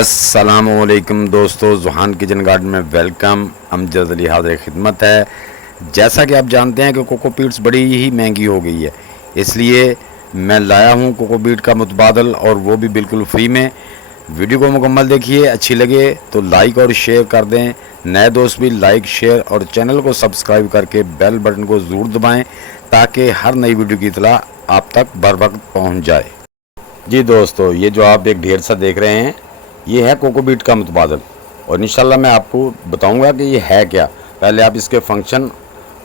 अस्सलामुअलैकुम दोस्तों, ज़ुहान kitchen garden में वेलकम। अमजद अली हाज़िर खिदमत है। जैसा कि आप जानते हैं कि कोकोपीट्स बड़ी ही महंगी हो गई है, इसलिए मैं लाया हूं कोकोपीट का मुतबादल, और वो भी बिल्कुल फ्री में। वीडियो को मुकम्मल देखिए, अच्छी लगे तो लाइक और शेयर कर दें। नए दोस्त भी लाइक शेयर और चैनल को सब्सक्राइब करके बेल बटन को ज़रूर दबाएँ ताकि हर नई वीडियो की इतला आप तक बर वक्त पहुँच जाए। जी दोस्तों, ये जो आप एक ढेर सा देख रहे हैं, ये है कोकोबीट का मुतबादल, और इंशाल्लाह मैं आपको बताऊंगा कि ये है क्या। पहले आप इसके फंक्शन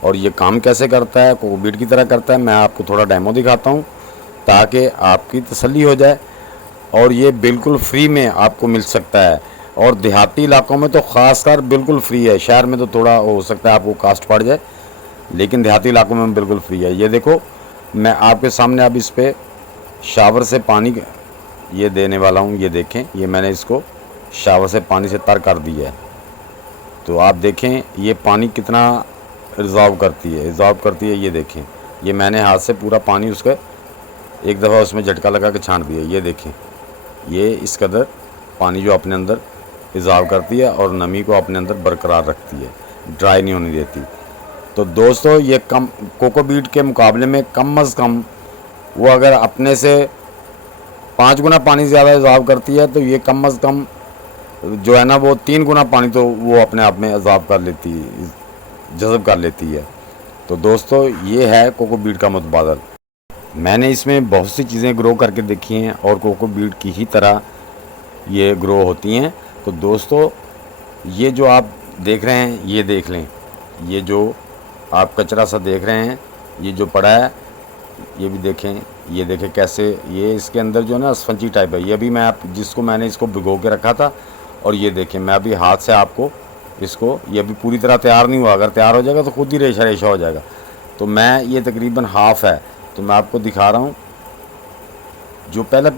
और ये काम कैसे करता है, कोकोबीट की तरह करता है, मैं आपको थोड़ा डेमो दिखाता हूं ताकि आपकी तसल्ली हो जाए। और ये बिल्कुल फ्री में आपको मिल सकता है, और देहाती इलाकों में तो ख़ासकर बिल्कुल फ्री है। शहर में तो थोड़ा हो सकता है आपको कास्ट पड़ जाए, लेकिन देहाती इलाकों में बिल्कुल फ्री है। ये देखो, मैं आपके सामने अब इस पर शावर से पानी ये देने वाला हूँ। ये देखें, ये मैंने इसको शावर से पानी से तर कर दिया है। तो आप देखें ये पानी कितना रिजॉल्व करती है, ये देखें। ये मैंने हाथ से पूरा पानी उसका एक दफ़ा उसमें झटका लगा के छांट दिया। ये देखें, ये इस कदर पानी जो अपने अंदर रिजॉल्व करती है और नमी को अपने अंदर बरकरार रखती है, ड्राई नहीं होने देती। तो दोस्तों, ये कम कोकोबीट के मुकाबले में कम अज़ कम वो अगर अपने से 5 गुना पानी ज़्यादा इजाफ़ करती है, तो ये कम अज़ कम जो है ना वो 3 गुना पानी तो वो अपने आप में इजाफ़ कर लेती है, जज़ब कर लेती है। तो दोस्तों, ये है कोकोबीट का मुतबादल। मैंने इसमें बहुत सी चीज़ें ग्रो करके देखी हैं और कोकोबीट की ही तरह ये ग्रो होती हैं। तो दोस्तों, ये जो आप देख रहे हैं, ये देख लें, ये जो आप कचरा सा देख रहे हैं, ये जो पड़ा है, ये भी देखें। ये देखें कैसे ये इसके अंदर जो ना स्पंजी टाइप है। ये भी मैं आप जिसको मैंने इसको भिगो के रखा था, और ये देखें मैं अभी हाथ से आपको इसको, ये अभी पूरी तरह तैयार नहीं हुआ। अगर तैयार हो जाएगा तो खुद ही रेशा रेशा हो जाएगा। तो मैं ये तकरीबन हाफ़ है, तो मैं आपको दिखा रहा हूँ। जो पहला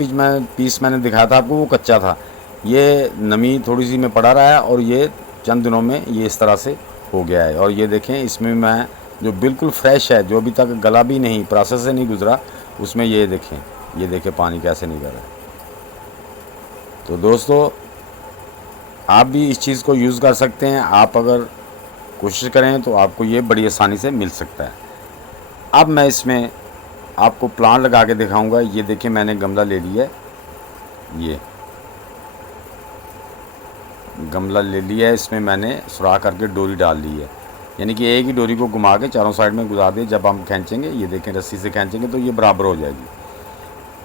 पीस मैंने दिखाया था आपको, वो कच्चा था। ये नमी थोड़ी सी में पड़ा रहा है, और ये चंद दिनों में ये इस तरह से हो गया है। और ये देखें, इसमें मैं जो बिल्कुल फ्रेश है, जो अभी तक गला भी नहीं, प्रोसेस से नहीं गुज़रा, उसमें ये देखें पानी कैसे निकल रहा है। तो दोस्तों, आप भी इस चीज़ को यूज़ कर सकते हैं। आप अगर कोशिश करें तो आपको ये बड़ी आसानी से मिल सकता है। अब मैं इसमें आपको प्लांट लगा के दिखाऊंगा। ये देखिए, मैंने गमला ले लिया है, ये गमला ले लिया है। इसमें मैंने सुराख करके डोरी डाल ली है, यानी कि एक ही डोरी को घुमा के चारों साइड में गुजार दिए। जब हम खींचेंगे, ये देखें, रस्सी से खींचेंगे तो ये बराबर हो जाएगी,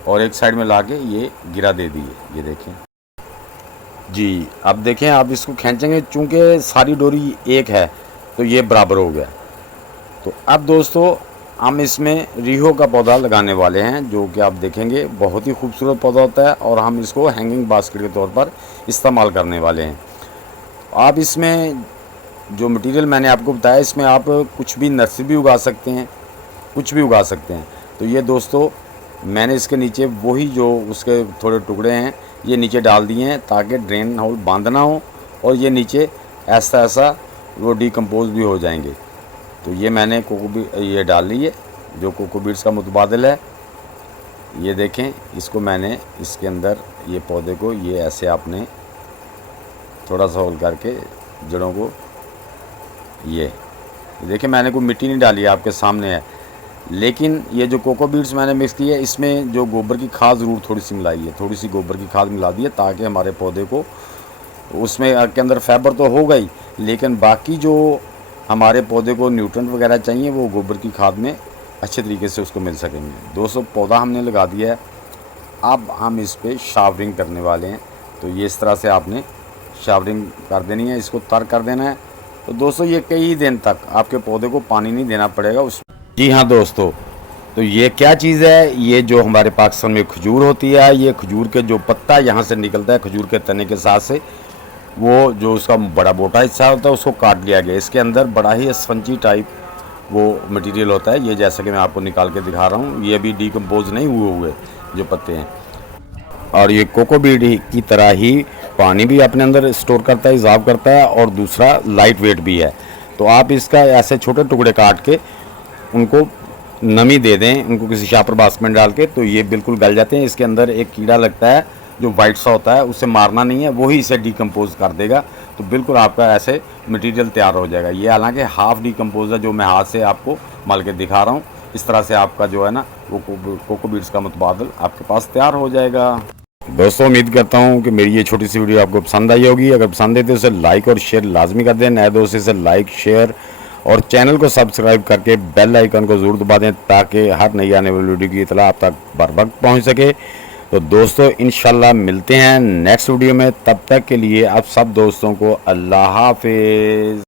और एक साइड में ला के ये गिरा दे दी है। ये देखें जी, अब देखें, आप इसको खींचेंगे, चूँकि सारी डोरी एक है तो ये बराबर हो गया। तो अब दोस्तों, हम इसमें रीहो का पौधा लगाने वाले हैं, जो कि आप देखेंगे बहुत ही खूबसूरत पौधा होता है, और हम इसको हैंगिंग बास्केट के तौर पर इस्तेमाल करने वाले हैं। आप इसमें जो मटेरियल मैंने आपको बताया, इसमें आप कुछ भी नर्सरी भी उगा सकते हैं, कुछ भी उगा सकते हैं। तो ये दोस्तों, मैंने इसके नीचे वही जो उसके थोड़े टुकड़े हैं, ये नीचे डाल दिए हैं ताकि ड्रेन होल बंद ना हो, और ये नीचे ऐसा वो डिकम्पोज भी हो जाएंगे। तो ये मैंने कोकोबीट ये डाल ली है, जो कोकोबीट्स का मुतबादल है। ये देखें, इसको मैंने इसके अंदर ये पौधे को ये ऐसे आपने थोड़ा सा होल करके जड़ों को, ये देखिए, मैंने कोई मिट्टी नहीं डाली है, आपके सामने है। लेकिन ये जो कोकोबीट्स मैंने मिक्स की है, इसमें जो गोबर की खाद ज़रूर थोड़ी सी मिलाई है, थोड़ी सी गोबर की खाद मिला दी है, ताकि हमारे पौधे को उसमें के अंदर फाइबर तो हो गई, लेकिन बाकी जो हमारे पौधे को न्यूट्रिएंट वगैरह चाहिए, वो गोबर की खाद में अच्छे तरीके से उसको मिल सकेंगे। दोस्तों, पौधा हमने लगा दिया है, अब हम इस पर शावरिंग करने वाले हैं। तो ये इस तरह से आपने शावरिंग कर देनी है, इसको तर कर देना है। तो दोस्तों, ये कई दिन तक आपके पौधे को पानी नहीं देना पड़ेगा उस। जी हाँ दोस्तों, तो ये क्या चीज़ है, ये जो हमारे पाकिस्तान में खजूर होती है, ये खजूर के जो पत्ता यहाँ से निकलता है, खजूर के तने के साथ से, वो जो उसका बड़ा मोटा हिस्सा होता है उसको काट लिया गया। इसके अंदर बड़ा ही स्पंजी टाइप वो मटेरियल होता है। ये जैसा कि मैं आपको निकाल के दिखा रहा हूँ, ये भी डिकम्पोज नहीं हुए जो पत्ते हैं। और ये कोकोबीट की तरह ही पानी भी अपने अंदर स्टोर करता है, इजाफ़ करता है, और दूसरा लाइट वेट भी है। तो आप इसका ऐसे छोटे टुकड़े काट के उनको नमी दे दें, उनको किसी शापर बास्केट में डाल के, तो ये बिल्कुल गल जाते हैं। इसके अंदर एक कीड़ा लगता है, जो वाइट सा होता है उसे मारना नहीं है, वही इसे डिकम्पोज कर देगा। तो बिल्कुल आपका ऐसे मटेरियल तैयार हो जाएगा। ये हालांकि हाफ़ डिकम्पोज है जो मैं हाथ से आपको मल के दिखा रहा हूँ। इस तरह से आपका जो है ना वो कोको बीट्स का मुतबादल आपके पास तैयार हो जाएगा। दोस्तों उम्मीद करता हूँ कि मेरी ये छोटी सी वीडियो आपको पसंद आई होगी। अगर पसंद आई तो उसे लाइक और शेयर लाजमी कर दें। नए दोस्त इसे लाइक शेयर और चैनल को सब्सक्राइब करके बेल आइकन को ज़रूर दबा दें ताकि हर नई आने वाली वीडियो की इतला आप तक बर वक्त पहुँच सके। तो दोस्तों इंशाल्लाह मिलते हैं नेक्स्ट वीडियो में। तब तक के लिए आप सब दोस्तों को अल्लाह हाफिज़।